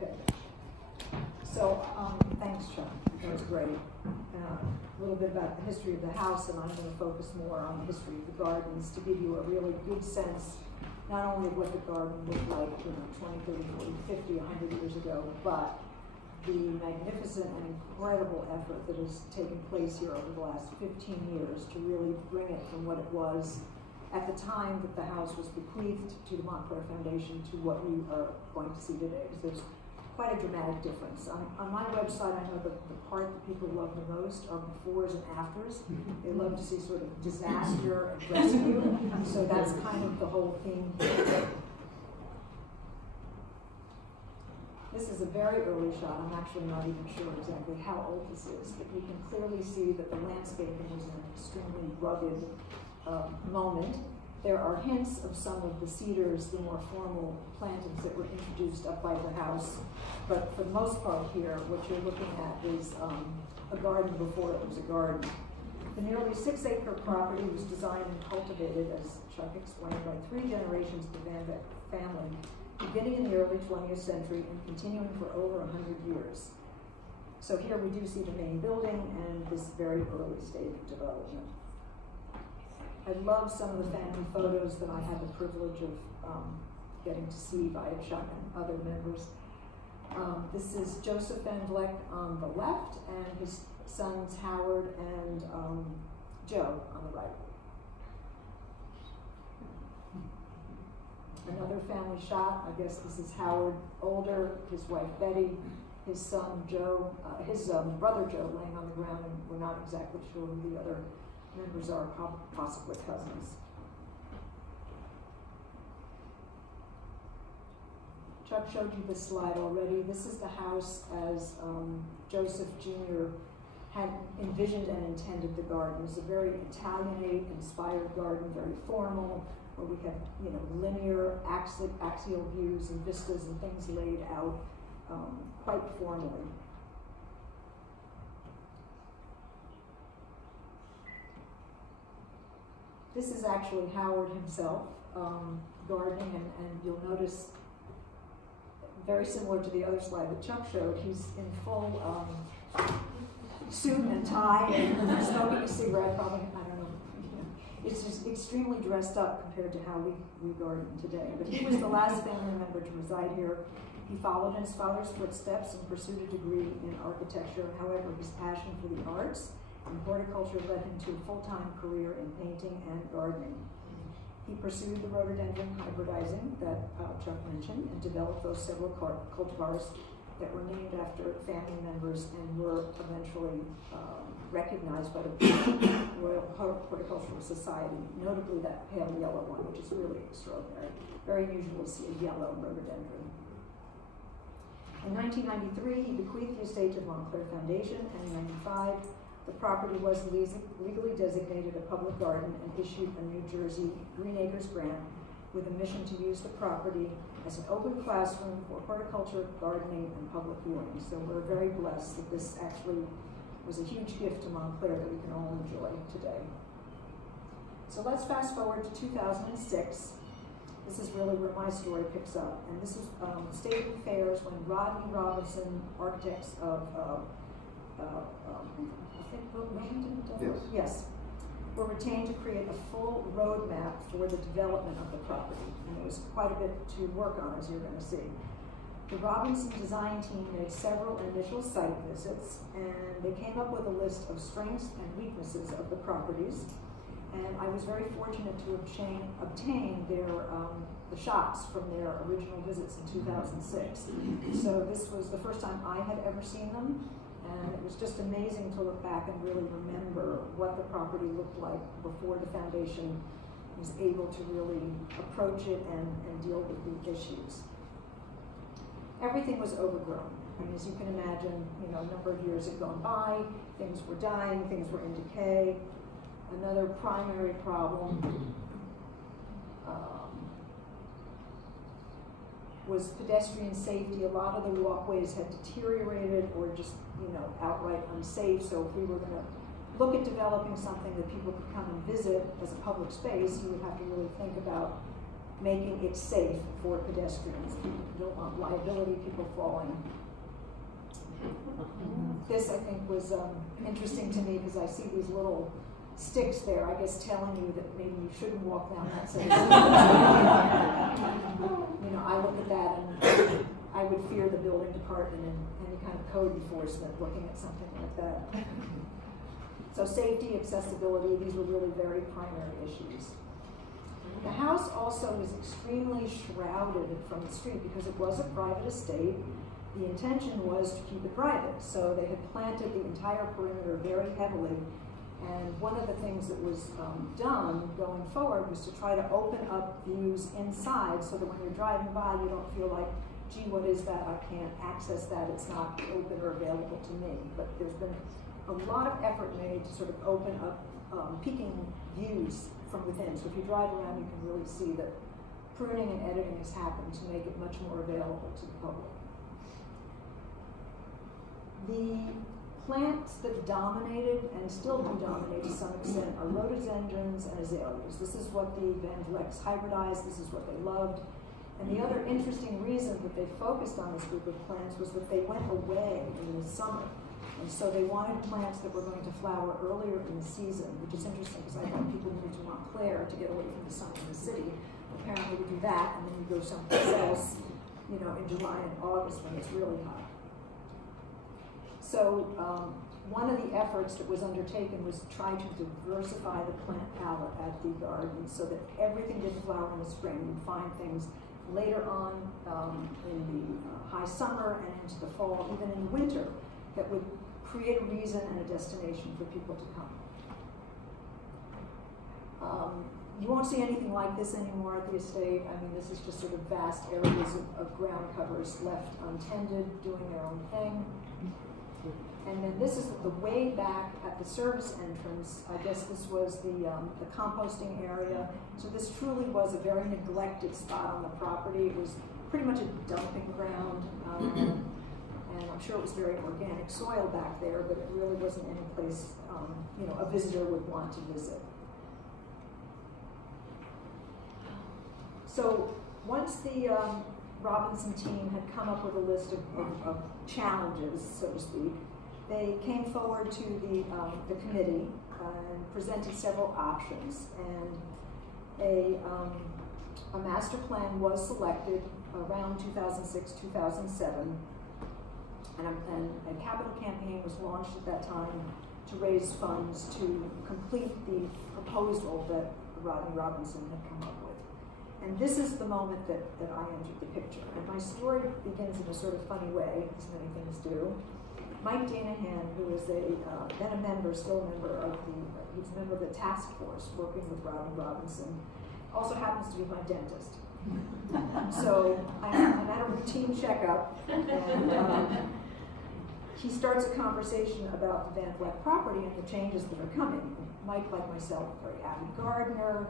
Okay. So, thanks, Chuck. That was great. A little bit about the history of the house, and I'm going to focus more on the history of the gardens to give you a really good sense, not only of what the garden looked like, 20, 30, 40, 50, 100 years ago, but the magnificent and incredible effort that has taken place here over the last 15 years to really bring it from what it was at the time that the house was bequeathed to the Montclair Foundation to what we are going to see today. Because there's quite a dramatic difference. On my website, I know the part that people love the most are befores and afters. They love to see sort of disaster and rescue. So that's kind of the whole theme here. This is a very early shot. I'm actually not even sure exactly how old this is, but you can clearly see that the landscaping was an extremely rugged moment. There are hints of some of the cedars, the more formal plantings that were introduced up by the house, but for the most part here, what you're looking at is a garden before it was a garden. The nearly 6-acre property was designed and cultivated, as Chuck explained, by 3 generations of the Van Vleck family, beginning in the early 20th century and continuing for over 100 years. So here we do see the main building and this very early stage of development. I love some of the family photos that I had the privilege of getting to see via Chuck and other members. This is Joseph Van Vleck on the left and his sons Howard and Joe on the right. Another family shot, I guess this is Howard older, his wife Betty, his son Joe, his brother Joe laying on the ground, and we're not exactly sure who the other members are, possibly cousins. Chuck showed you this slide already. This is the house as Joseph Jr. had envisioned and intended the garden. It was a very Italianate-inspired garden, very formal, where we have linear axial views and vistas and things laid out quite formally. This is actually Howard himself gardening, and you'll notice, very similar to the other slide that Chuck showed, he's in full suit and tie and smoking a cigarette, probably, I don't know. It's just extremely dressed up compared to how we garden today. But he was the last family member to reside here. He followed in his father's footsteps and pursued a degree in architecture. However, his passion for the arts and horticulture led him to a full-time career in painting and gardening. He pursued the rhododendron hybridizing that Chuck mentioned and developed those several cultivars that were named after family members and were eventually recognized by the Royal Horticultural Society, notably that pale yellow one, which is really extraordinary. Very unusual to see a yellow rhododendron. In 1993, he bequeathed the estate to the Montclair Foundation, and in 1995, the property was legally designated a public garden and issued a New Jersey Green Acres grant with a mission to use the property as an open classroom for horticulture, gardening, and public viewing. So we're very blessed that this actually was a huge gift to Montclair that we can all enjoy today. So let's fast forward to 2006. This is really where my story picks up. And this is State Fairs when Rodney Robinson, architects of I think Wilmington? Yes. Were retained to create a full roadmap for the development of the property. And there was quite a bit to work on, as you're going to see. The Robinson design team made several initial site visits, and they came up with a list of strengths and weaknesses of the properties. And I was very fortunate to obtain their the shots from their original visits in 2006. So this was the first time I had ever seen them. And it was just amazing to look back and really remember what the property looked like before the foundation was able to really approach it and deal with the issues. Everything was overgrown. I mean, as you can imagine, a number of years had gone by, things were dying, things were in decay. Another primary problem was pedestrian safety. A lot of the walkways had deteriorated or just, outright unsafe. So if we were going to look at developing something that people could come and visit as a public space, you would have to really think about making it safe for pedestrians. People don't want liability, people falling. This, I think, was interesting to me because I see these little sticks there, I guess telling you that maybe you shouldn't walk down that side. You know, I look at that and I would fear the building department and any kind of code enforcement looking at something like that. So safety, accessibility, these were really very primary issues. The house also was extremely shrouded from the street because it was a private estate. The intention was to keep it private, so they had planted the entire perimeter very heavily. And one of the things that was done going forward was to try to open up views inside so that when you're driving by, you don't feel like, gee, what is that? I can't access that. It's not open or available to me. But there's been a lot of effort made to sort of open up peeking views from within. So if you drive around, you can really see that pruning and editing has happened to make it much more available to the public. The plants that dominated and still do dominate to some extent are rhododendrons and azaleas. This is what the Van Vlecks hybridized. This is what they loved. And the other interesting reason that they focused on this group of plants was that they went away in the summer. And so they wanted plants that were going to flower earlier in the season, which is interesting because I thought people moved to Montclair to get away from the sun in the city. Apparently we do that, and then you go someplace else, you know, in July and August when it's really hot. So one of the efforts that was undertaken was to try to diversify the plant palette at the garden so that everything didn't flower in the spring. You'd find things later on in the high summer and into the fall, even in winter, that would create a reason and a destination for people to come. You won't see anything like this anymore at the estate. I mean, this is just sort of vast areas of ground covers left untended, doing their own thing. And then this is the way back at the service entrance. I guess this was the composting area. So this truly was a very neglected spot on the property. It was pretty much a dumping ground. And I'm sure it was very organic soil back there, but it really wasn't any place you know, a visitor would want to visit. So once the Robinson team had come up with a list of challenges, so to speak, they came forward to the committee and presented several options. And a master plan was selected around 2006, 2007. And a capital campaign was launched at that time to raise funds to complete the proposal that Rodney Robinson had come up with. And this is the moment that I entered the picture. And my story begins in a sort of funny way, as many things do. Mike Danahan, who is then a member, still a member of he's a member of the task force working with Rodney Robinson, also happens to be my dentist. So I'm at a routine checkup, and he starts a conversation about the Van Vleck property and the changes that are coming. Mike, like myself, a very avid gardener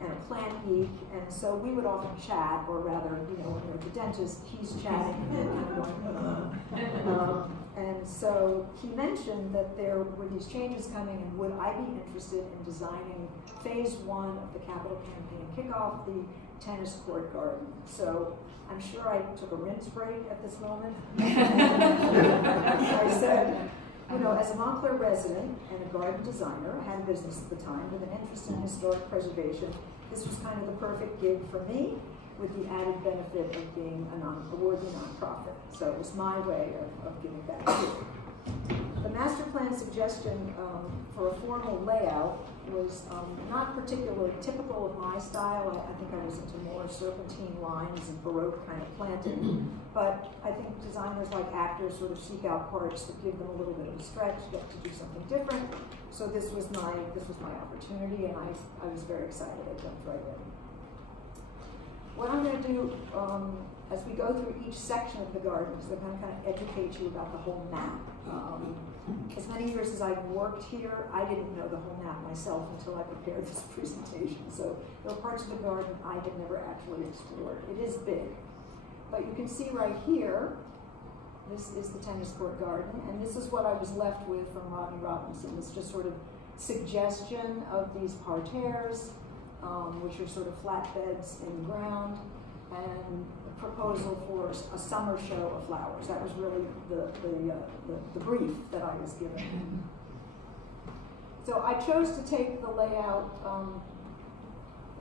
and a plant geek, and so we would often chat, or rather, you know, when you're at the dentist, he's chatting and I'm going, and so he mentioned that there were these changes coming, and would I be interested in designing phase 1 of the capital campaign, kick off the tennis court garden. So I'm sure I took a rinse break at this moment. I said, you know, as a Montclair resident and a garden designer, I had a business at the time with an interest in historic preservation. This was kind of the perfect gig for me, with the added benefit of being a worthy nonprofit. So it was my way of giving back too. The master plan suggestion for a formal layout was not particularly typical of my style. I think I was into more serpentine lines and Baroque kind of planting. But I think designers, like actors, sort of seek out parts that give them a little bit of a stretch, get to do something different. So this was my opportunity, and I was very excited. I jumped right in. What I'm going to do as we go through each section of the garden, because I'm going to kind of educate you about the whole map. As many years as I've worked here, I didn't know the whole map myself until I prepared this presentation. So there are parts of the garden I had never actually explored. It is big. But you can see right here, this is the tennis court garden, and this is what I was left with from Rodney Robinson. It's just sort of suggestion of these parterres, which are sort of flat beds in the ground, and a proposal for a summer show of flowers. That was really the brief that I was given. So I chose to take the layout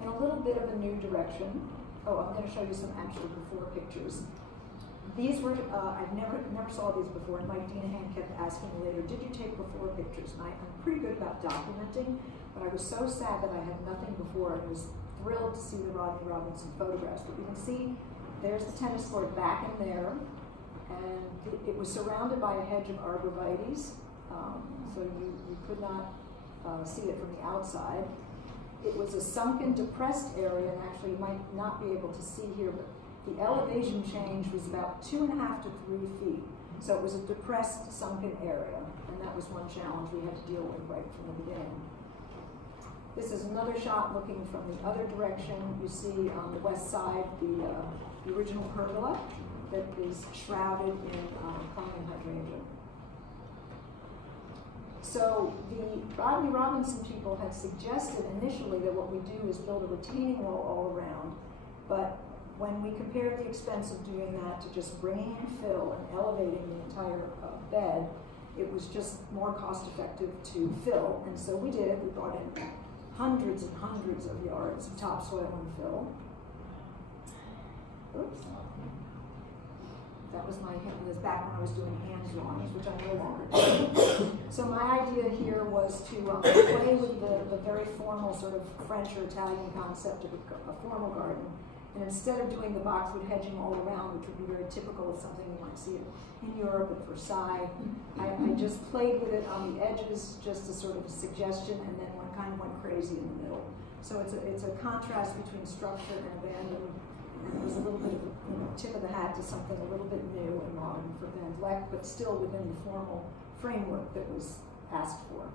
in a little bit of a new direction. Oh, I'm going to show you some actual before pictures. These were, I've never saw these before, and Mike Deanahan kept asking me later, did you take before pictures? And I'm pretty good about documenting, but I was so sad that I had nothing before. I was thrilled to see the Rodney Robinson photographs. But you can see there's the tennis court back in there, and it was surrounded by a hedge of arborvitaes, so you could not see it from the outside. It was a sunken, depressed area, and actually you might not be able to see here, but the elevation change was about 2.5 to 3 feet. So it was a depressed, sunken area, and that was one challenge we had to deal with right from the beginning. This is another shot looking from the other direction. You see on the west side the original pergola that is shrouded in common hydrangea. So the Rodney Robinson people had suggested initially that what we do is build a retaining wall all around, but when we compared the expense of doing that to just bringing in fill and elevating the entire bed, it was just more cost effective to fill, and so we did. We brought in hundreds and hundreds of yards of topsoil and fill. Oops. That was my hand. It was back when I was doing hand drawings, which I no longer do. So my idea here was to play with the very formal sort of French or Italian concept of a formal garden. And instead of doing the boxwood hedging all around, which would be very typical of something you might see in Europe at Versailles, I just played with it on the edges, just as sort of a suggestion, and then kind of went crazy in the middle. So it's a contrast between structure and abandon, and it was a little bit of a tip of the hat to something a little bit new and modern for Van Vleck, but still within the formal framework that was asked for.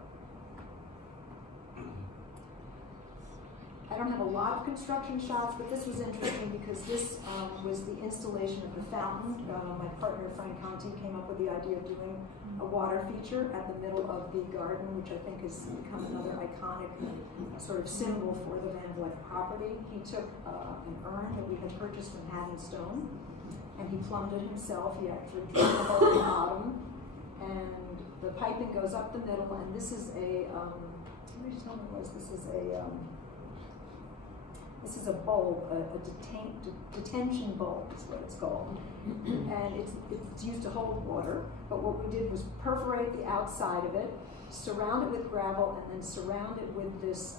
I don't have a lot of construction shots, but this was interesting because this was the installation of the fountain. My partner, Frank Conti, came up with the idea of doing a water feature at the middle of the garden, which I think has become another iconic sort of symbol for the Van Vleck property. He took an urn that we had purchased from Haddon Stone, and he plumbed it himself. He actually drilled a hole in the bottom, and the piping goes up the middle, and this is a, let me just tell me what this is a bulb, a detention bulb is what it's called. And it's used to hold water, but what we did was perforate the outside of it, surround it with gravel, and then surround it with this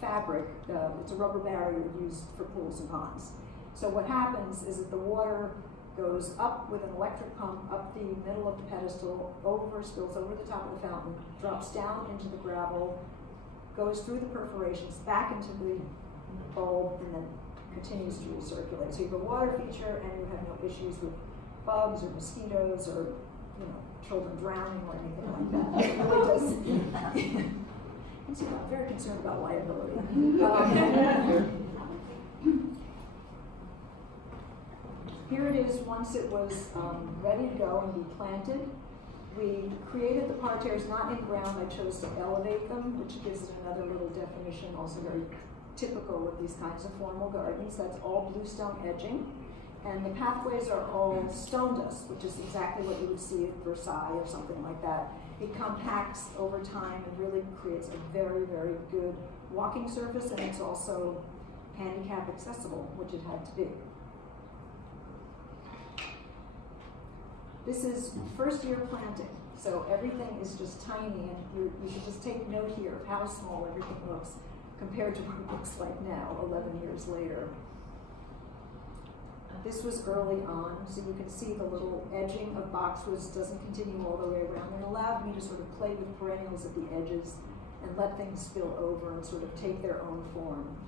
fabric. It's a rubber barrier used for pools and ponds. So what happens is that the water goes up with an electric pump up the middle of the pedestal, spills over the top of the fountain, drops down into the gravel, goes through the perforations, back into the bulb, and then continues to recirculate. So you have a water feature, and you have no issues with bugs or mosquitoes or children drowning or anything like that. It really does. You see, I'm very concerned about liability. Here it is once it was ready to go and be planted. We created the parterres not in ground. I chose to elevate them, which gives it another little definition, also very typical of these kinds of formal gardens. That's all bluestone edging. And the pathways are all stone dust, which is exactly what you would see at Versailles or something like that. It compacts over time and really creates a very, very good walking surface, and it's also handicap accessible, which it had to be. This is first year planting, so everything is just tiny, and you should just take note here of how small everything looks compared to what it looks like now, 11 years later. This was early on, so you can see the little edging of boxwoods doesn't continue all the way around, and allowed me to sort of play with perennials at the edges and let things spill over and sort of take their own form.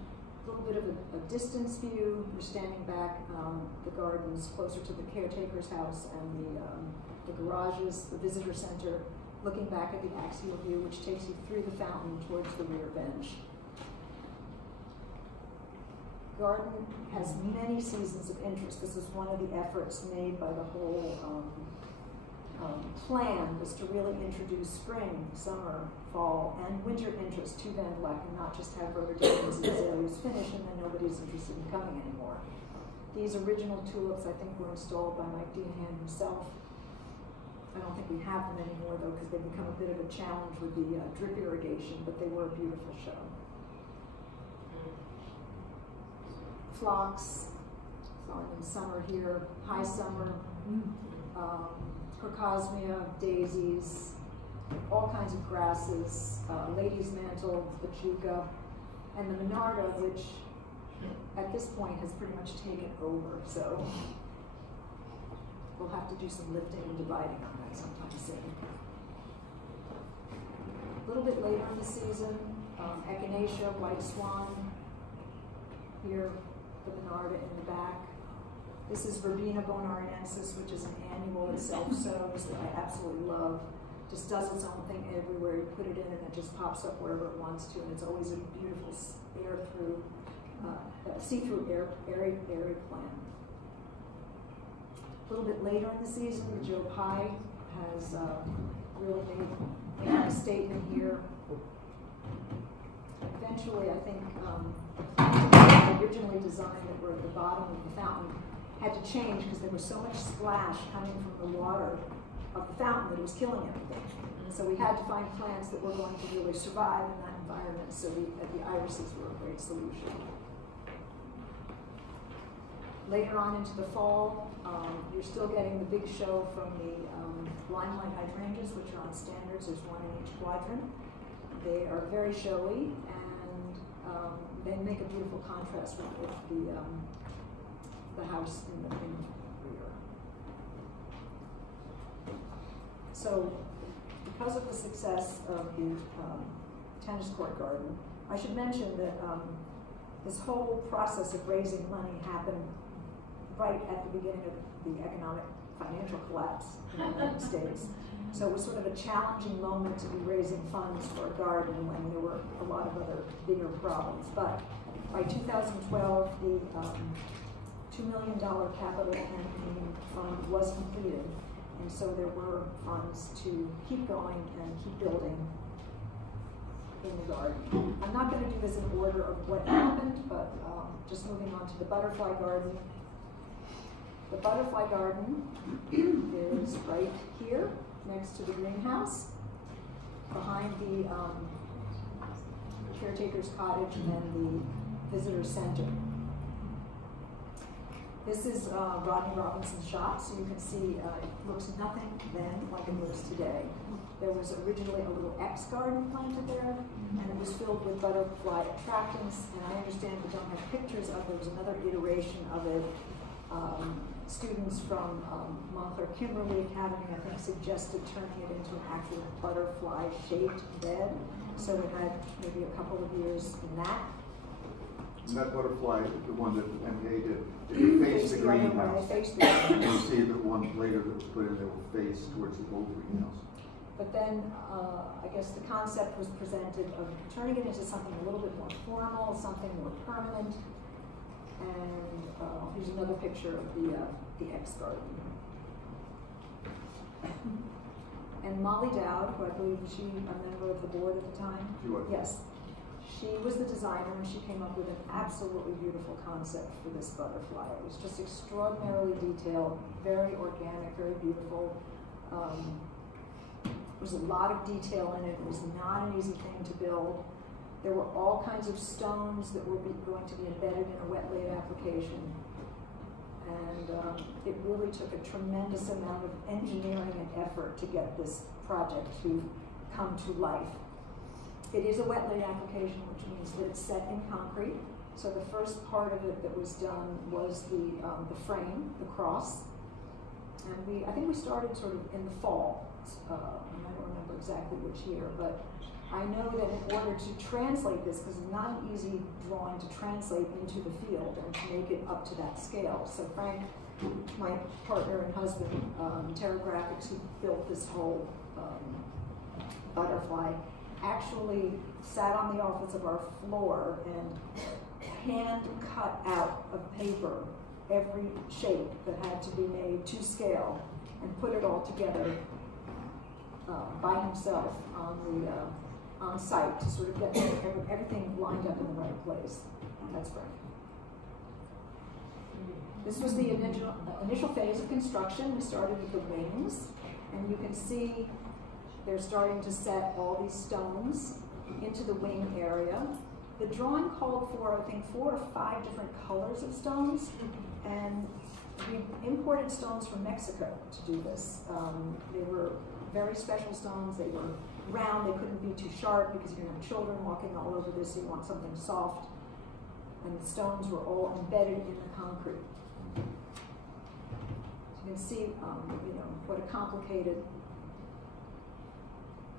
A little bit of a distance view. You're standing back the gardens closer to the caretaker's house and the garages, the visitor center, looking back at the axial view, which takes you through the fountain towards the rear bench. Garden has many seasons of interest. This is one of the efforts made by the whole plan was to really introduce spring, summer, fall, and winter interest to Van Vleck, and not just have rhododendrons and azaleas finish and then nobody's interested in coming anymore. These original tulips, I think, were installed by Mike Deanahan himself. I don't think we have them anymore, though, because they've become a bit of a challenge with the drip irrigation, but they were a beautiful show. Phlox, so I'm in summer here, high summer, Crocosmia, daisies, all kinds of grasses, lady's mantle, bajuca, and the Monarda, which at this point has pretty much taken over, so we'll have to do some lifting and dividing on that sometime soon. A little bit later in the season, Echinacea, white swan, here, the Monarda in the back. This is Verbena bonariensis, which is an annual that self-sows that I absolutely love. Just does its own thing everywhere. You put it in and it just pops up wherever it wants to, and it's always a beautiful see-through airy plant. A little bit later in the season, the Joe Pye has really made a statement here. Eventually, I think originally designed that were at the bottom of the fountain had to change because there was so much splash coming from the water of the fountain that it was killing everything. So we had to find plants that were going to really survive in that environment, so the irises were a great solution. Later on into the fall, you're still getting the big show from the limelight hydrangeas, which are on standards. There's one in each quadrant. They are very showy, and they make a beautiful contrast with the house in the rear. So, because of the success of the tennis court garden, I should mention that this whole process of raising money happened right at the beginning of the economic financial collapse in the United States. So it was sort of a challenging moment to be raising funds for a garden when there were a lot of other bigger problems. But by 2012, the $2 million capital campaign fund was completed. And so there were funds to keep going and keep building in the garden. I'm not going to do this in order of what happened, but just moving on to the butterfly garden. The butterfly garden is right here, next to the greenhouse, behind the caretaker's cottage and then the visitor center. This is Rodney Robinson's shop, so you can see it looks nothing then like it looks today. There was originally a little X garden planted there, and it was filled with butterfly attractants, and I understand we don't have pictures of it. There was another iteration of it. Students from Montclair Kimberly Academy, I think, suggested turning it into an actual butterfly-shaped bed, so it had maybe a couple of years in that. And that butterfly, the one that MK did face the greenhouse. You'll see the one later that was put in there will face towards the old greenhouse. But then, I guess the concept was presented of turning it into something a little bit more formal, something more permanent. And here's another picture of the X garden. And Molly Dowd, who I believe was she a member of the board at the time? She was. Yes. She was the designer, and she came up with an absolutely beautiful concept for this butterfly. It was just extraordinarily detailed, very organic, very beautiful. There was a lot of detail in it. It was not an easy thing to build. There were all kinds of stones that were going to be embedded in a wet laid application. And it really took a tremendous amount of engineering and effort to get this project to come to life. It is a wet laid application, which means that it's set in concrete. So the first part of it that was done was the frame, the cross. And I think we started sort of in the fall. I don't remember exactly which year, but I know that in order to translate this, because it's not an easy drawing to translate into the field and to make it up to that scale. So Frank, my partner and husband, Terra Graphics, who built this whole butterfly, actually sat on the office of our floor and hand cut out of paper every shape that had to be made to scale and put it all together by himself on site to sort of get everything lined up in the right place. That's Frank. This was the initial phase of construction. We started with the wings, and you can see they're starting to set all these stones into the wing area. The drawing called for, I think, 4 or 5 different colors of stones, and we imported stones from Mexico to do this. They were very special stones. They were round. They couldn't be too sharp because you're going to have children walking all over this, so you want something soft. And the stones were all embedded in the concrete. So you can see, you know, what a complicated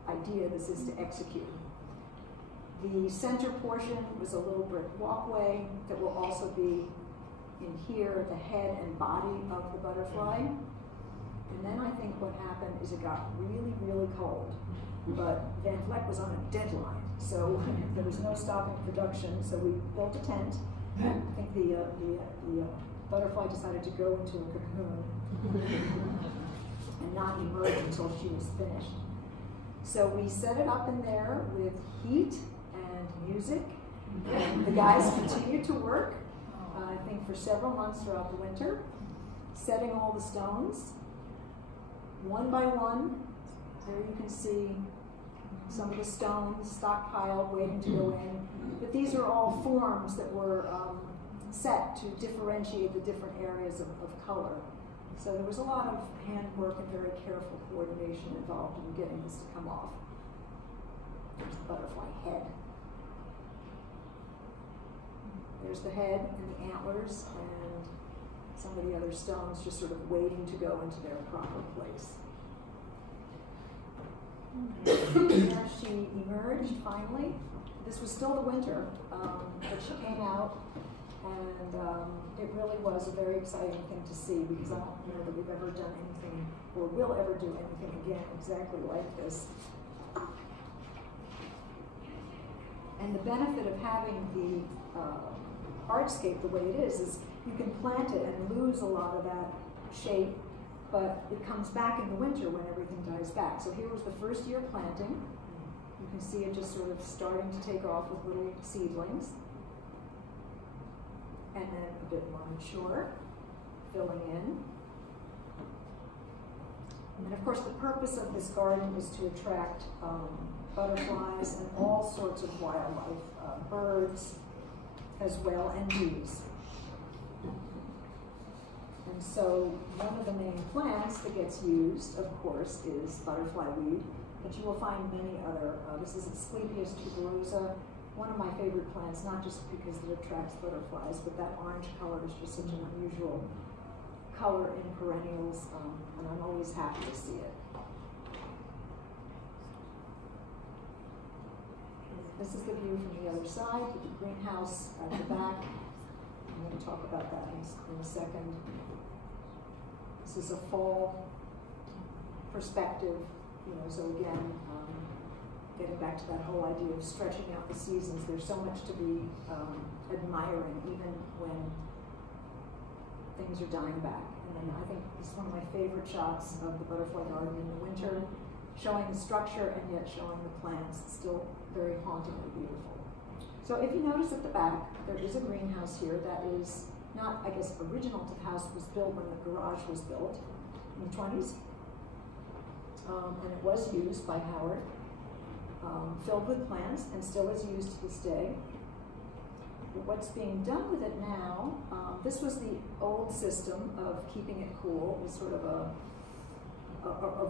idea this is to execute. The center portion was a little brick walkway that will also be in here at the head and body of the butterfly. And then I think what happened is it got really, really cold. But Vleck was on a deadline, so there was no stopping production, so we built a tent. I think the butterfly decided to go into a cocoon and not emerge until she was finished. So we set it up in there with heat and music, and the guys continued to work, I think for several months throughout the winter, setting all the stones, one by one. There you can see some of the stones stockpiled, waiting to go in. But these are all forms that were set to differentiate the different areas of color. So there was a lot of handwork and very careful coordination involved in getting this to come off. There's the butterfly head. There's the head and the antlers and some of the other stones just sort of waiting to go into their proper place. There she emerged finally. This was still the winter, but she came out, and it really was a very exciting thing to see, because I don't know that we've ever done anything or will ever do anything again exactly like this. And the benefit of having the hardscape the way it is you can plant it and lose a lot of that shape, but it comes back in the winter when everything dies back. So here was the first year planting. You can see it just sort of starting to take off with little seedlings. And then a bit more mature, filling in. And of course the purpose of this garden is to attract butterflies and all sorts of wildlife, birds as well, and bees. And so one of the main plants that gets used, of course, is butterfly weed, but you will find many other. This is Asclepias tuberosa, one of my favorite plants, not just because it attracts butterflies, but that orange color is just such an unusual color in perennials, and I'm always happy to see it. This is the view from the other side with the greenhouse at the back. I'm going to talk about that in a second. This is a fall perspective, you know, so again, getting back to that whole idea of stretching out the seasons. There's so much to be admiring, even when things are dying back. And then I think this is one of my favorite shots of the butterfly garden in the winter, showing the structure and yet showing the plants. It's still very hauntingly beautiful. So if you notice at the back, there is a greenhouse here that is not, I guess, original to the house. It was built when the garage was built in the 20s. And it was used by Howard, filled with plants, and still is used to this day. But what's being done with it now, this was the old system of keeping it cool. It was sort of a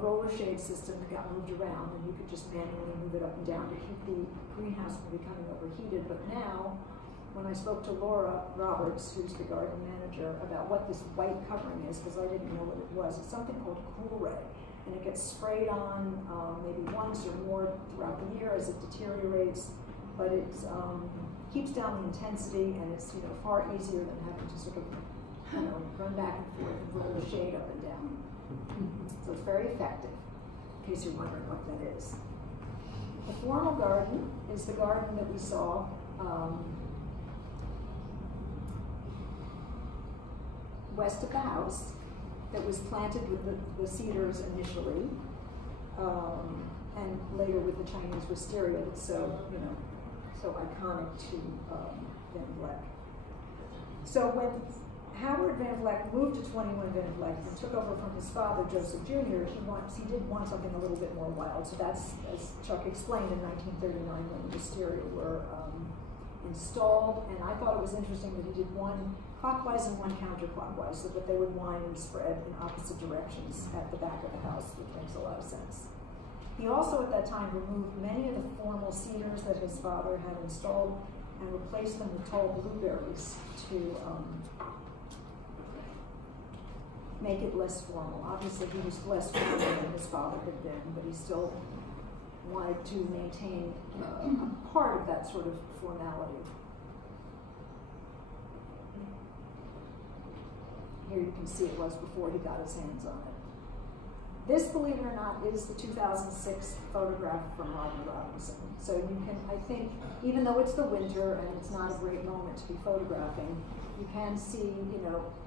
roller shade system that got moved around, and you could just manually move it up and down to keep the greenhouse from becoming overheated. But now, when I spoke to Laura Roberts, who's the garden manager, about what this white covering is, because I didn't know what it was, it's something called Cool Ray, and it gets sprayed on maybe once or more throughout the year as it deteriorates, but it keeps down the intensity, and it's, you know, far easier than having to sort of, you know, run back and forth and roll the shade up and down. So it's very effective, in case you're wondering what that is. The formal garden is the garden that we saw west of the house. that was planted with the cedars initially, and later with the Chinese wisteria that's so, so iconic to Van Vleck. So when Howard Van Vleck moved to 21 Van Vleck and took over from his father, Joseph Jr., he did want something a little bit more wild. So that's, as Chuck explained, in 1939 when the wisteria were installed. And I thought it was interesting that he did one clockwise and one counterclockwise, so that they would wind and spread in opposite directions at the back of the house, which makes a lot of sense. He also at that time removed many of the formal cedars that his father had installed and replaced them with tall blueberries to make it less formal. Obviously he was less formal than his father had been, but he still wanted to maintain a part of that sort of formality. Here you can see it was before he got his hands on it. This, believe it or not, is the 2006 photograph from Roger Robinson. So you can, I think, even though it's the winter and it's not a great moment to be photographing, you can see,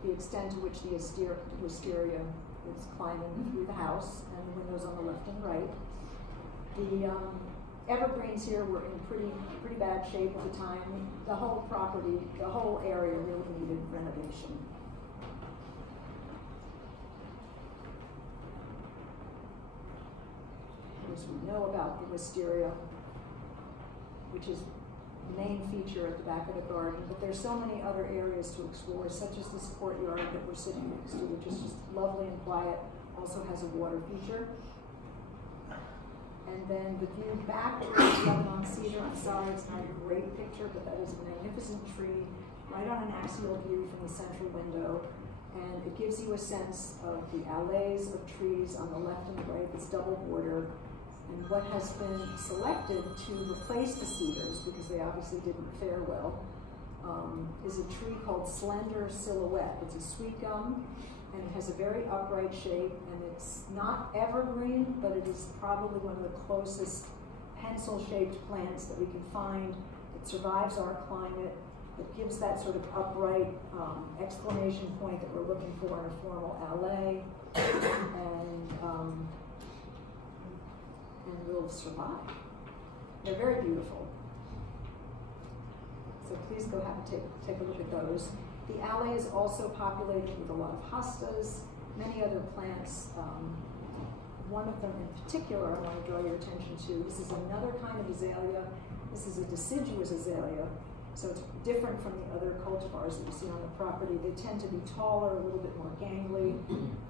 the extent to which the wisteria is climbing through the house and the windows on the left and right. The evergreens here were in pretty bad shape at the time. The whole property, the whole area really needed renovation. As we know about the wisteria, which is the main feature at the back of the garden, but there's so many other areas to explore, such as this courtyard that we're sitting next to, which is just lovely and quiet, also has a water feature. And then the view back to Lebanon cedar, I'm sorry, it's not a great picture, but that is a magnificent tree, right on an axial view from the central window. And it gives you a sense of the alleys of trees on the left and the right, this double border. And what has been selected to replace the cedars, because they obviously didn't fare well, is a tree called Slender Silhouette. It's a sweet gum, and it has a very upright shape, and it's not evergreen, but it is probably one of the closest pencil-shaped plants that we can find. It survives our climate. It gives that sort of upright exclamation point that we're looking for in a formal alley, and will survive. They're very beautiful. So please go have a take a look at those. The alley is also populated with a lot of hostas, many other plants. One of them in particular I want to draw your attention to. This is another kind of azalea. This is a deciduous azalea. So it's different from the other cultivars that you see on the property. They tend to be taller, a little bit more gangly.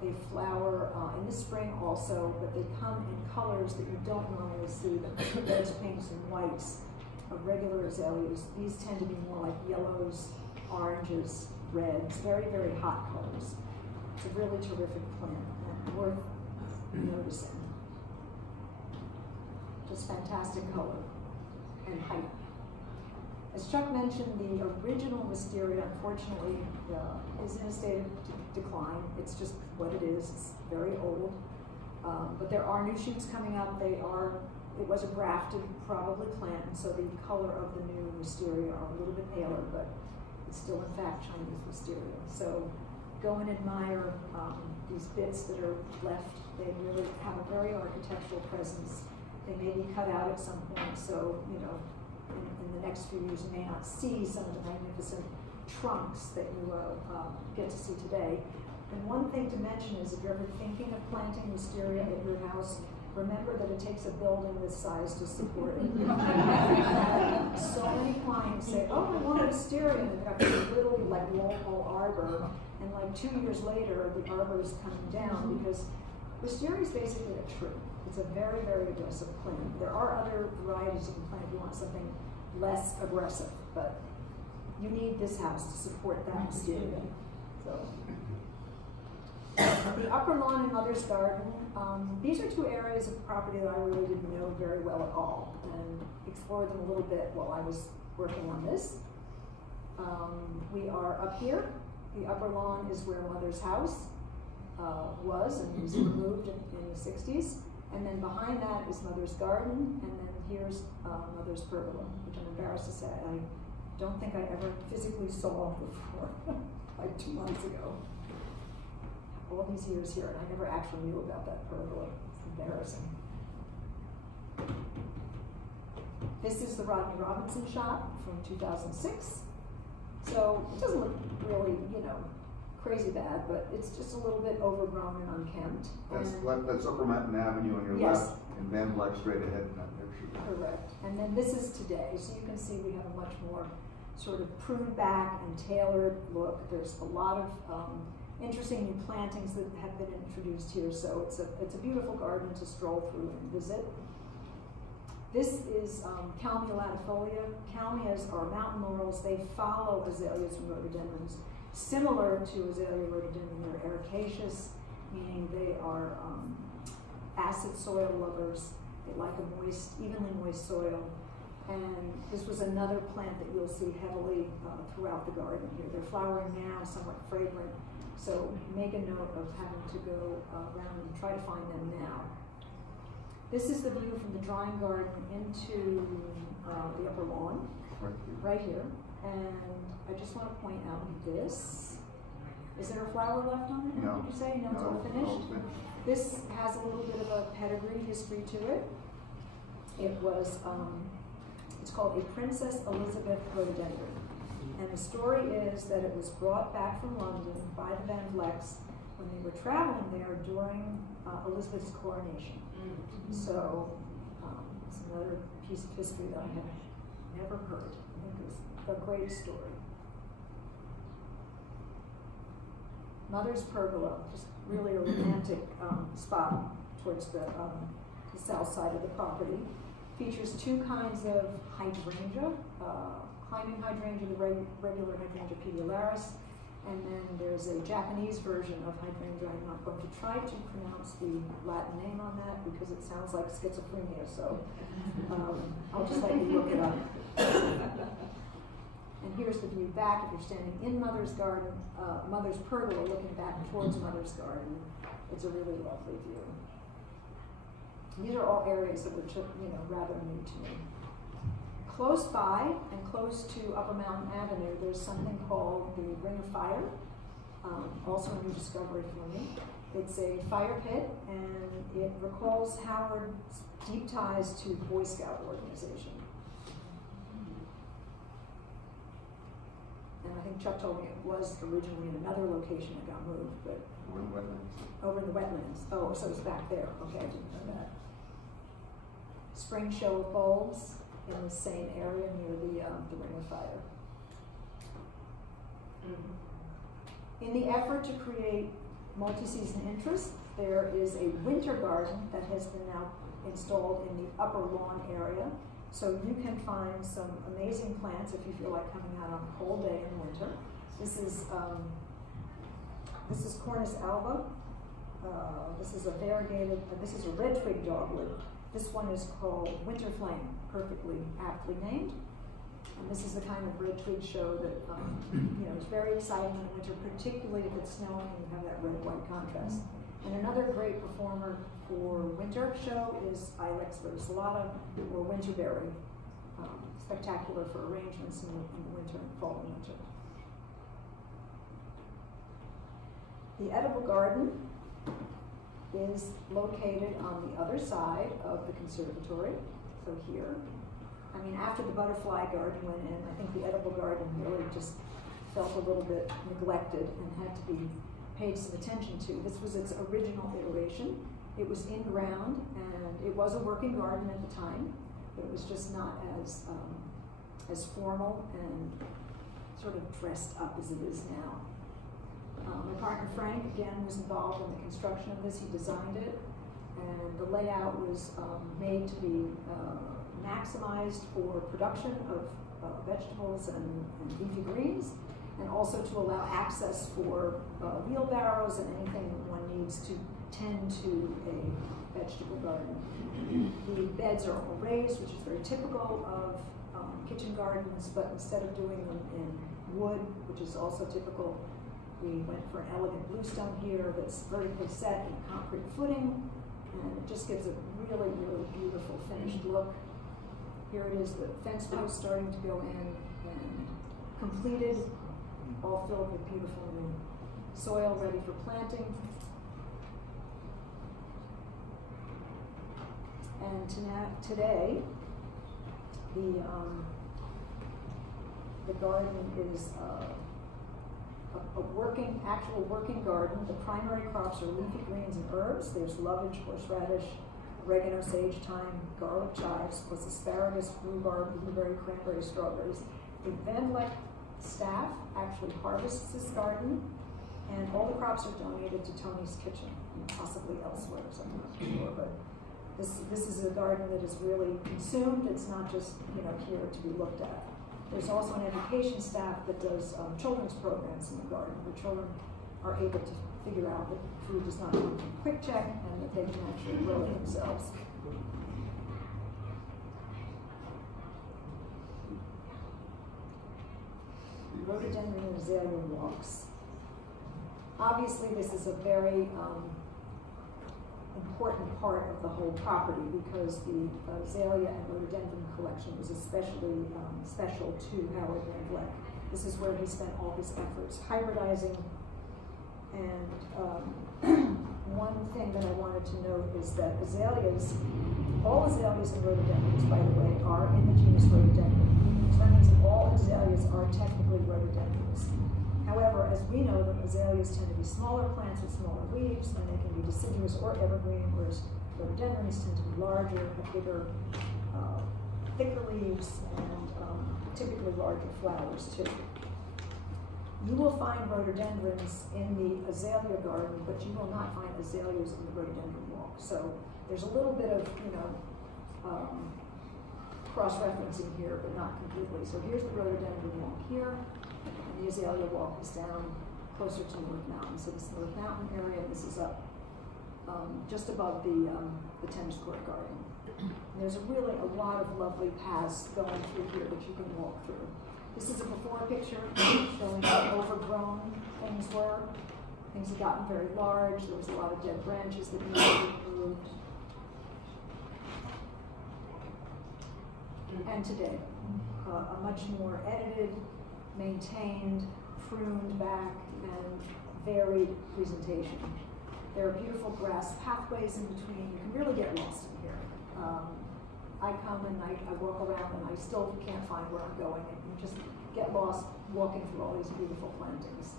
They flower in the spring also, but they come in colors that you don't normally see, the reds, pinks, and whites of regular azaleas. These tend to be more like yellows, oranges, reds, very, very hot colors. It's a really terrific plant and worth noticing. Just fantastic color and height. As Chuck mentioned, the original wisteria, unfortunately, is in a state of decline. It's just what it is. It's very old. But there are new shoots coming up. It was a grafted, probably plant, and so the color of the new wisteria are a little bit paler, but it's still, in fact, Chinese wisteria. So go and admire these bits that are left. They really have a very architectural presence. They may be cut out at some point, so, in the next few years, you may not see some of the magnificent trunks that you get to see today. And one thing to mention is if you're ever thinking of planting wisteria at your house, remember that it takes a building this size to support it. So many clients say, oh, I want a wisteria, and they've got this little Walpole arbor, and 2 years later, the arbor is coming down because wisteria is basically a tree. It's a very, very aggressive plant. There are other varieties you can plant if you want something less aggressive, but you need this house to support that wisteria. So, the upper lawn and mother's garden, these are two areas of property that I really didn't know very well at all, and explored them a little bit while I was working on this. We are up here. The upper lawn is where mother's house was and was removed in the 60s. And then behind that is mother's garden, and then here's mother's pergola, which I'm embarrassed to say I don't think I ever physically saw before, 2 months ago. all these years here, and I never actually knew about that pergola. It's embarrassing. This is the Rodney Robinson shot from 2006. So it doesn't look really, you know, crazy bad, but it's just a little bit overgrown and unkempt. That's Upper Mountain Avenue on your yes. left, and Van Vleck straight ahead in that picture. Correct. And then this is today, so you can see we have a much more sort of pruned back and tailored look. There's a lot of interesting new plantings that have been introduced here, so it's a beautiful garden to stroll through and visit. This is Kalmia latifolia. Kalmias are mountain laurels. They follow azaleas and rhododendrons. Similar to azalea rhododendron, they're ericaceous, meaning they are acid soil lovers. They like a moist, evenly moist soil. And this was another plant that you'll see heavily throughout the garden here. They're flowering now, somewhat fragrant. So make a note of having to go around and try to find them now. This is the view from the drawing garden into the upper lawn, right here. And I just want to point out this. Is there a flower left on it? No. Did you say? No, it's all finished? No. This has a little bit of a pedigree history to it. It was, it's called a Princess Elizabeth rhododendron. And the story is that it was brought back from London by the Van Vlecks when they were traveling there during Elizabeth's coronation. So it's another piece of history that I have never heard. I think it's a great story. Mother's Pergola, just really a romantic spot towards the south side of the property. Features two kinds of hydrangea, climbing hydrangea, the regular hydrangea pedularis, and then there's a Japanese version of hydrangea. I'm not going to try to pronounce the Latin name on that because it sounds like schizophrenia, so I'll just let you look it up. And here's the view back if you're standing in Mother's Garden, Mother's Pergola, looking back towards Mother's Garden. It's a really lovely view. These are all areas that were, rather new to me. Close by and close to Upper Mountain Avenue, there's something called the Ring of Fire, also a new discovery for me. It's a fire pit, and it recalls Howard's deep ties to Boy Scout organization. And I think Chuck told me it was originally in another location that got moved, but Over in the wetlands. over in the wetlands. Oh, so it's back there. Okay, I didn't know that. Spring show of bulbs in the same area near the Ring of Fire. In the effort to create multi-season interest, there is a winter garden that has been now installed in the upper lawn area. So you can find some amazing plants if you feel like coming out on a cold day in winter. This is Cornus alba. This is a variegated, this is a red twig dogwood. This one is called Winter Flame, perfectly aptly named. And this is the kind of red twig show that is very exciting in winter, particularly if it's snowing and you have that red-white contrast. And another great performer for winter show is Ilex verticillata, or winterberry. Spectacular for arrangements in the winter, fall and winter. The edible garden is located on the other side of the conservatory, so here. I mean, after the butterfly garden went in, I think the edible garden really just felt a little bit neglected and had to be paid some attention to. This was its original iteration. It was in ground, and it was a working garden at the time, but it was just not as formal and sort of dressed up as it is now. My partner Frank, again, was involved in the construction of this. He designed it, and the layout was made to be maximized for production of vegetables and leafy greens, and also to allow access for wheelbarrows and anything one needs to tend to a vegetable garden. The beds are all raised, which is very typical of kitchen gardens, but instead of doing them in wood, which is also typical, we went for an elegant bluestone here that's vertically set in concrete footing, and it just gives a really, really beautiful finished look. Here it is, the fence post starting to go in and completed, all filled with beautiful new soil ready for planting. And today, the garden is actual working garden. The primary crops are leafy greens and herbs. There's lovage, horseradish, oregano, sage, thyme, garlic, chives, plus asparagus, rhubarb, blueberry, cranberry, strawberries. The Vleck staff actually harvests this garden, and all the crops are donated to Tony's Kitchen, and possibly elsewhere, so I'm not sure. But this is a garden that is really consumed. It's not just here to be looked at. There's also an education staff that does children's programs in the garden, where children are able to figure out that food does not come from Quick Check and that they can actually grow it themselves. Rhododendron and azalea walks. Obviously, this is a very important part of the whole property because the azalea and rhododendron collection is especially special to Howard Van Vleck. This is where he spent all his efforts hybridizing. And one thing that I wanted to note is that azaleas, all azaleas and rhododendrons, by the way, are in the genus Rhododendron. So that means that all azaleas are technically rhododendrons. However, as we know, the azaleas tend to be smaller plants with smaller leaves, and they can be deciduous or evergreen, whereas rhododendrons tend to be larger, have bigger, thicker leaves, and typically larger flowers too. You will find rhododendrons in the azalea garden, but you will not find azaleas in the rhododendron walk. So there's a little bit of, cross-referencing here, but not completely. So here's the rhododendron walk here, and the azalea walk is down closer to North Mountain. So this is North Mountain area, and this is up just above the tennis court garden. And there's really a lot of lovely paths going through here that you can walk through. This is a before picture showing how overgrown things were. Things had gotten very large. There was a lot of dead branches that needed to be removed. And today, a much more edited, maintained, pruned back, and varied presentation. There are beautiful grass pathways in between. You can really get lost in here. I come and I walk around and I still can't find where I'm going. And you just get lost walking through all these beautiful plantings.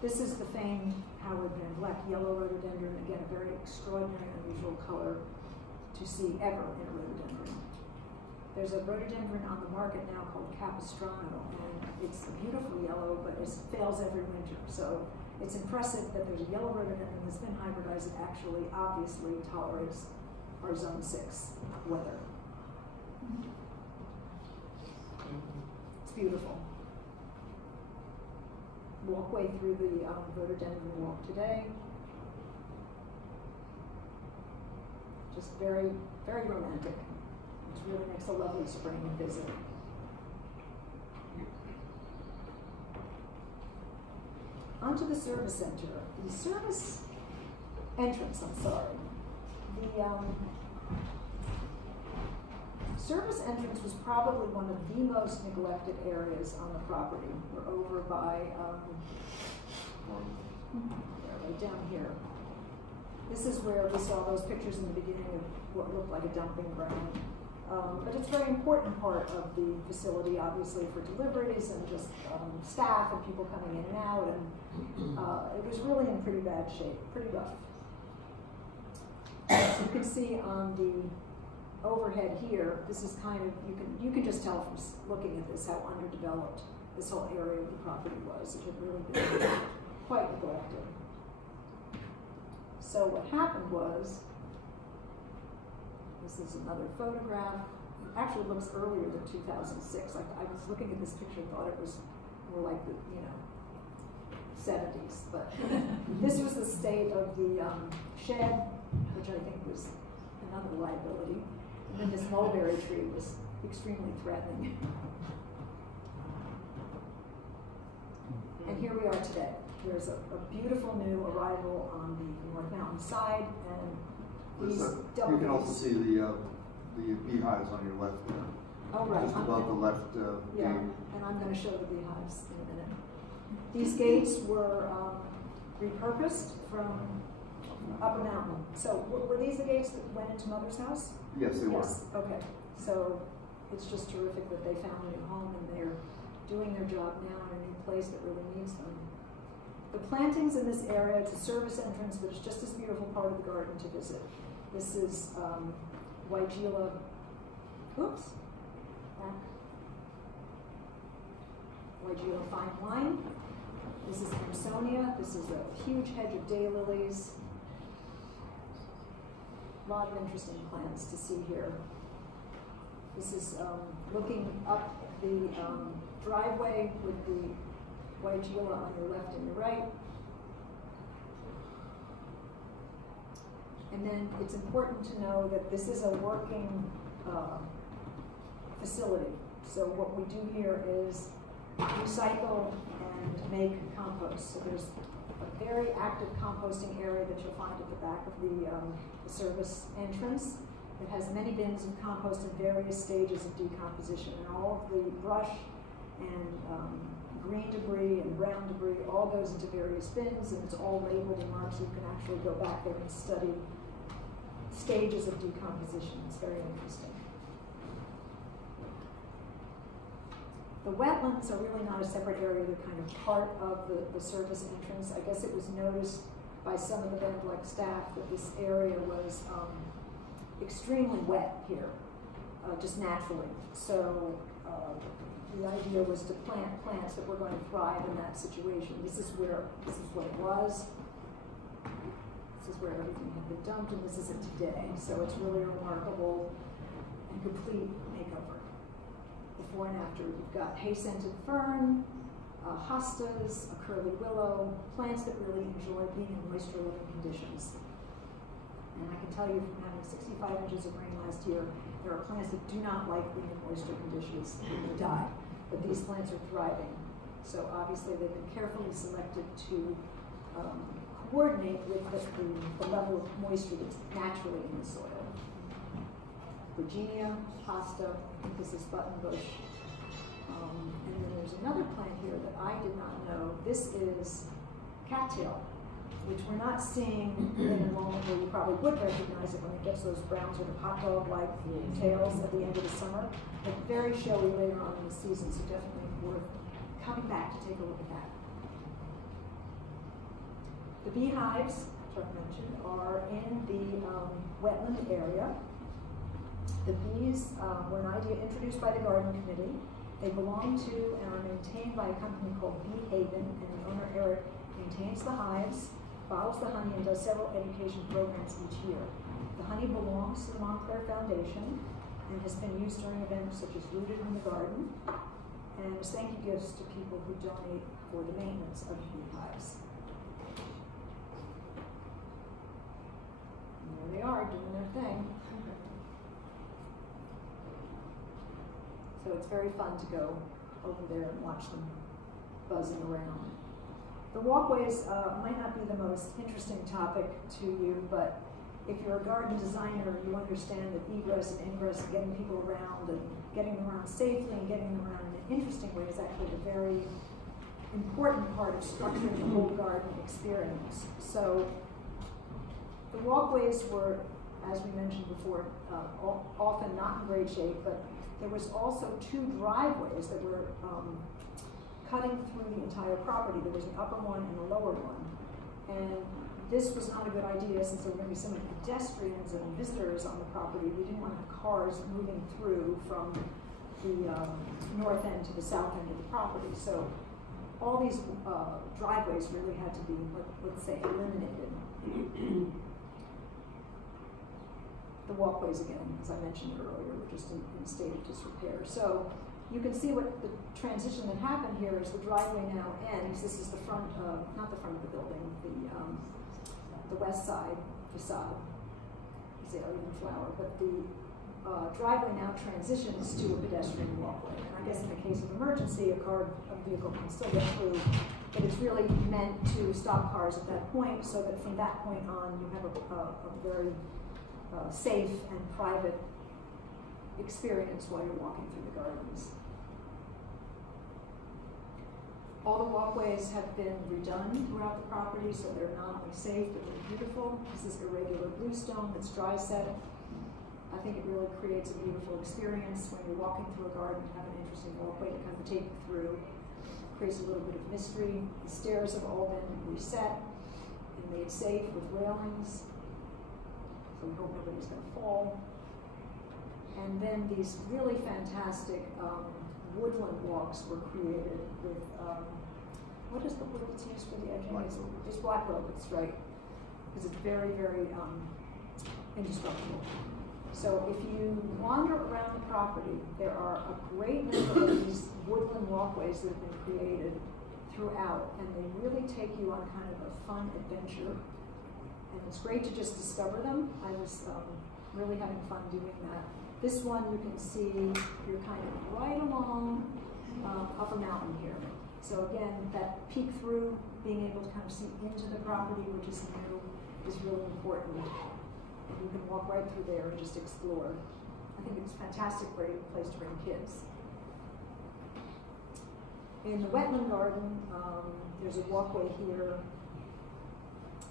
This is the famed Howard Van Vleck yellow rhododendron. Again, a very extraordinary, unusual color to see ever in a rhododendron. There's a rhododendron on the market now called Capistrano, and it's a beautiful yellow, but it fails every winter. So it's impressive that there's a yellow rhododendron that's been hybridized that actually obviously tolerates our zone 6 weather. It's beautiful. Walkway through the rhododendron walk today. Just very, very romantic. It really makes a lovely spring visit. Onto the service center. The service entrance, I'm sorry. The service entrance was probably one of the most neglected areas on the property. We're over by, right down here. This is where we saw those pictures in the beginning of what looked like a dumping ground. But it's a very important part of the facility, obviously, for deliveries and just staff and people coming in and out. And it was really in pretty bad shape, pretty rough. As you can see on the overhead here, this is kind of, you can just tell from looking at this how underdeveloped this whole area of the property was. It had really been quite neglected. So what happened was, this is another photograph. It actually looks earlier than 2006. I was looking at this picture and thought it was more like the 70s. But this was the state of the shed, which I think was another liability. And then this mulberry tree was extremely threatening. And here we are today. There's a beautiful new arrival on the North Mountain side, and these you can also see the beehives on your left there. Oh, right. Just above the left yeah, gate. and I'm going to show the beehives in a minute. These gates were repurposed from Upper Mountain. So were these the gates that went into Mother's house? Yes, they were. Yes, okay. So it's just terrific that they found a new home and they're doing their job now in a new place that really needs them. The plantings in this area, it's a service entrance, but it's just as beautiful part of the garden to visit. This is Weigela, Weigela fine wine. This is Amsonia. This is a huge hedge of daylilies. A lot of interesting plants to see here. This is looking up the driveway with the Weigela on your left and your right. And then it's important to know that this is a working facility. So what we do here is recycle and make compost. So there's a very active composting area that you'll find at the back of the service entrance. It has many bins of compost in various stages of decomposition, and all of the brush and green debris and brown debris all goes into various bins, and it's all labeled and marked so you can actually go back there and study stages of decomposition. It's very interesting. The wetlands are really not a separate area. They're kind of part of the service entrance. I guess it was noticed by some of the Vleck staff that this area was extremely wet here, just naturally. So the idea was to plant plants that were going to thrive in that situation. This is what it was. This is where everything had been dumped, and this is it today. So it's really a remarkable and complete makeover. Before and after, you've got hay-scented fern, hostas, a curly willow, plants that really enjoy being in moisture-loving conditions. And I can tell you from having 65 inches of rain last year, there are plants that do not like being in moisture conditions and they die. But these plants are thriving. So obviously they've been carefully selected to coordinate with the level of moisture that's naturally in the soil. Virginia, hosta, I think this is buttonbush. And then there's another plant here that I did not know. This is cattail, which we're not seeing in a moment where you probably would recognize it when it gets those brown sort of hot dog-like tails at the end of the summer, but very showy later on in the season, so definitely worth coming back to take a look at that. The beehives, Chuck mentioned, are in the wetland area. The bees were an idea introduced by the Garden Committee. They belong to and are maintained by a company called Bee Haven, and the owner, Eric, maintains the hives, bottles the honey, and does several education programs each year. The honey belongs to the Montclair Foundation and has been used during events such as Rooted in the Garden, and as thank you gifts to people who donate for the maintenance of beehives. And there they are doing their thing. So it's very fun to go over there and watch them buzzing around. The walkways might not be the most interesting topic to you, but if you're a garden designer, you understand that egress and ingress and getting people around and getting them around safely and getting them around in an interesting way is actually a very important part of structuring the whole garden experience. So the walkways were, as we mentioned before, often not in great shape, but there was also two driveways that were cutting through the entire property. There was an upper one and a lower one. And this was not a good idea since there were going to be so many pedestrians and visitors on the property. We didn't want to have cars moving through from the north end to the south end of the property. So all these driveways really had to be, let's say, eliminated. The walkways, again, as I mentioned earlier, were just in a state of disrepair. So you can see what the transition that happened here is the driveway now ends. This is the front of, not the front of the building, the west side facade, azalea and flower, but the driveway now transitions to a pedestrian walkway. And I guess in the case of emergency, a vehicle can still get through, but it's really meant to stop cars at that point so that from that point on you have a very safe and private experience while you're walking through the gardens. All the walkways have been redone throughout the property, so they're not only safe, but they're beautiful. This is irregular bluestone that's dry set. I think it really creates a beautiful experience when you're walking through a garden, have an interesting walkway to kind of take you through. Creates a little bit of mystery. The stairs have all been reset and made safe with railings, so we hope nobody's going to fall. And then these really fantastic woodland walks were created with, what is the wood that's used for the edging? It's black locust, right? Because it's very, very indestructible. So if you wander around the property, there are a great number of these woodland walkways that have been created throughout, and they really take you on kind of a fun adventure. And it's great to just discover them. I was really having fun doing that. This one you can see, you're kind of right along up a mountain here. So again, that peek through, being able to kind of see into the property, which is new, is really important. And you can walk right through there and just explore. I think it's a fantastic place to bring kids. In the wetland garden, there's a walkway here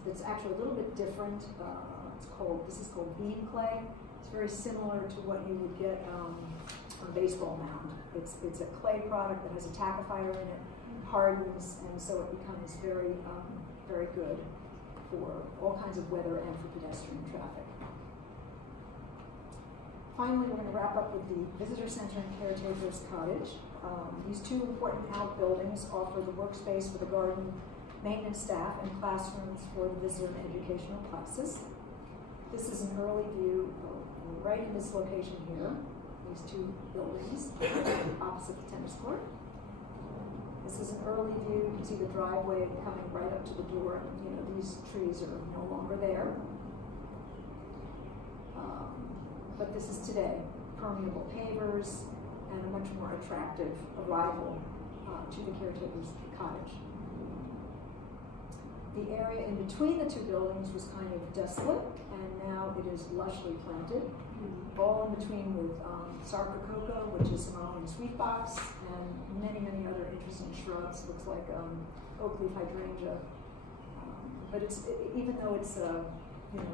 that's actually a little bit different. This is called bean clay. It's very similar to what you would get on a baseball mound. It's a clay product that has a tackifier in it, hardens, and so it becomes very, very good for all kinds of weather and for pedestrian traffic. Finally, we're going to wrap up with the Visitor Center and Caretaker's Cottage. These two important outbuildings offer the workspace for the garden maintenance staff and classrooms for the visitor and educational classes. This is an early view right in this location here, these two buildings opposite the tennis court. This is an early view. You can see the driveway coming right up to the door, and you know these trees are no longer there. But this is today. Permeable pavers and a much more attractive arrival to the caretaker's cottage. The area in between the two buildings was kind of desolate, and now it is lushly planted, all in between with sarcocoa, which is Somalian sweetbox, and many, many other interesting shrubs. Looks like oak leaf hydrangea. But even though it's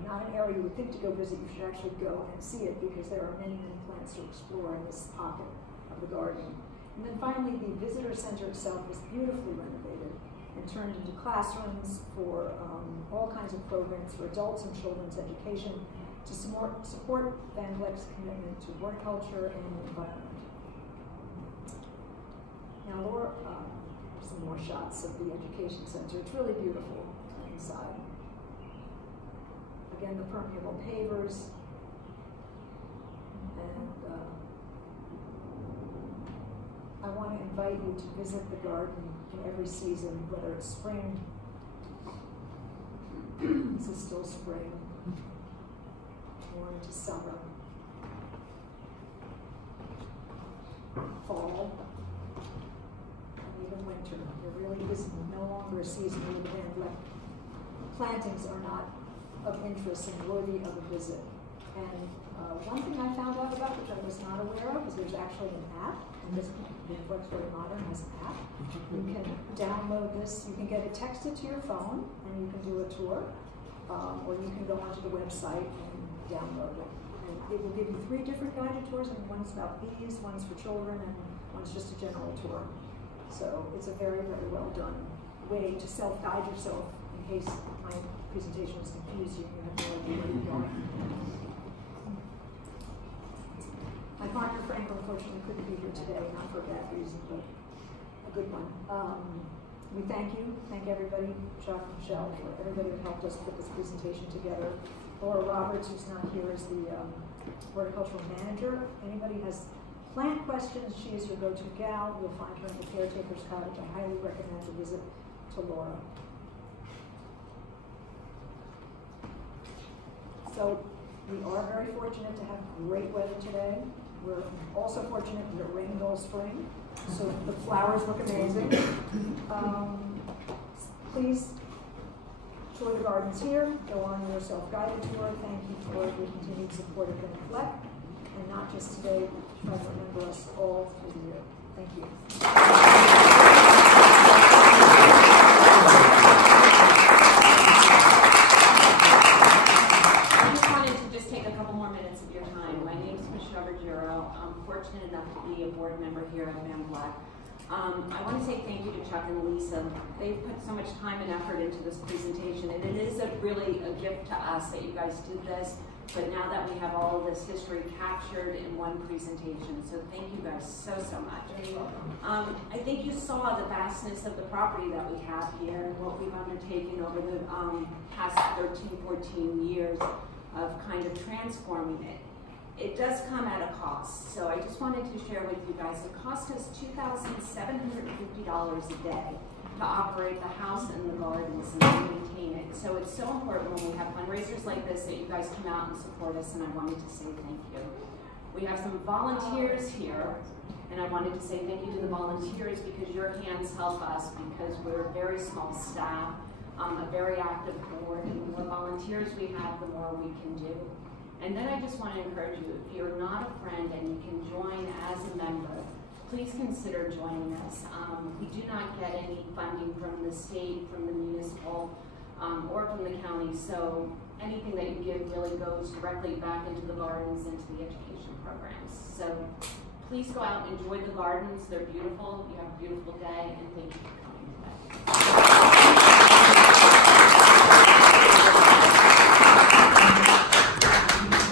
not an area you would think to go visit, you should actually go and see it because there are many, many plants to explore in this pocket of the garden. And then finally, the visitor center itself was beautifully renovated and turned into classrooms for all kinds of programs for adults and children's education to support Van Vleck's commitment to horticulture and the environment. Now, Laura, some more shots of the education center. It's really beautiful inside. Again, the permeable pavers, and I want to invite you to visit the garden in every season, whether it's spring, this is still spring, or into summer, fall, and even winter. There really is no longer a season where the Van Vleck plantings are not of interest and worthy of a visit. And one thing I found out about, which I was not aware of, is there's actually an app. And this Van Vleck's Very Modern has an app. You can download this. You can get it texted to your phone, and you can do a tour, or you can go onto the website and download it. And it will give you 3 different guided tours, and one's about bees, one's for children, and one's just a general tour. So it's a very, very well done way to self-guide yourself in case my presentation is confusing. You have no idea where you're going. My partner Frank unfortunately couldn't be here today, not for a bad reason, but a good one. We thank everybody, Chuck and Michelle, for everybody who helped us put this presentation together. Laura Roberts, who's not here, is the horticultural manager. If anybody has plant questions, she is your go-to gal. You'll find her in the Caretaker's Cottage. I highly recommend a visit to Laura. So we are very fortunate to have great weather today. We're also fortunate that it rained all spring, so the flowers look amazing. Please tour the gardens here. Go on your self-guided tour. Thank you for your continued support of Van Vleck, and not just today, but try to remember us all through the year. Thank you. minutes of your time. My name is Michelle Ruggiero. I'm fortunate enough to be a board member here at Vleck. I want to say thank you to Chuck and Lisa. They've put so much time and effort into this presentation, and it is really a gift to us that you guys did this. But now that we have all of this history captured in one presentation, so thank you guys so much. I think you saw the vastness of the property that we have here and what we've undertaken over the past 13, 14 years of kind of transforming it. It does come at a cost, so I just wanted to share with you guys, it cost us $2,750 a day to operate the house and the gardens and to maintain it. So it's so important when we have fundraisers like this that you guys come out and support us, and I wanted to say thank you. We have some volunteers here, and I wanted to say thank you to the volunteers because your hands help us because we're a very small staff, a very active board, and the more volunteers we have, the more we can do. And then I just want to encourage you, if you're not a friend and you can join as a member, please consider joining us. We do not get any funding from the state, from the municipal, or from the county, so anything that you give really goes directly back into the gardens, into the education programs. So please go out and enjoy the gardens. They're beautiful. You have a beautiful day, and thank you.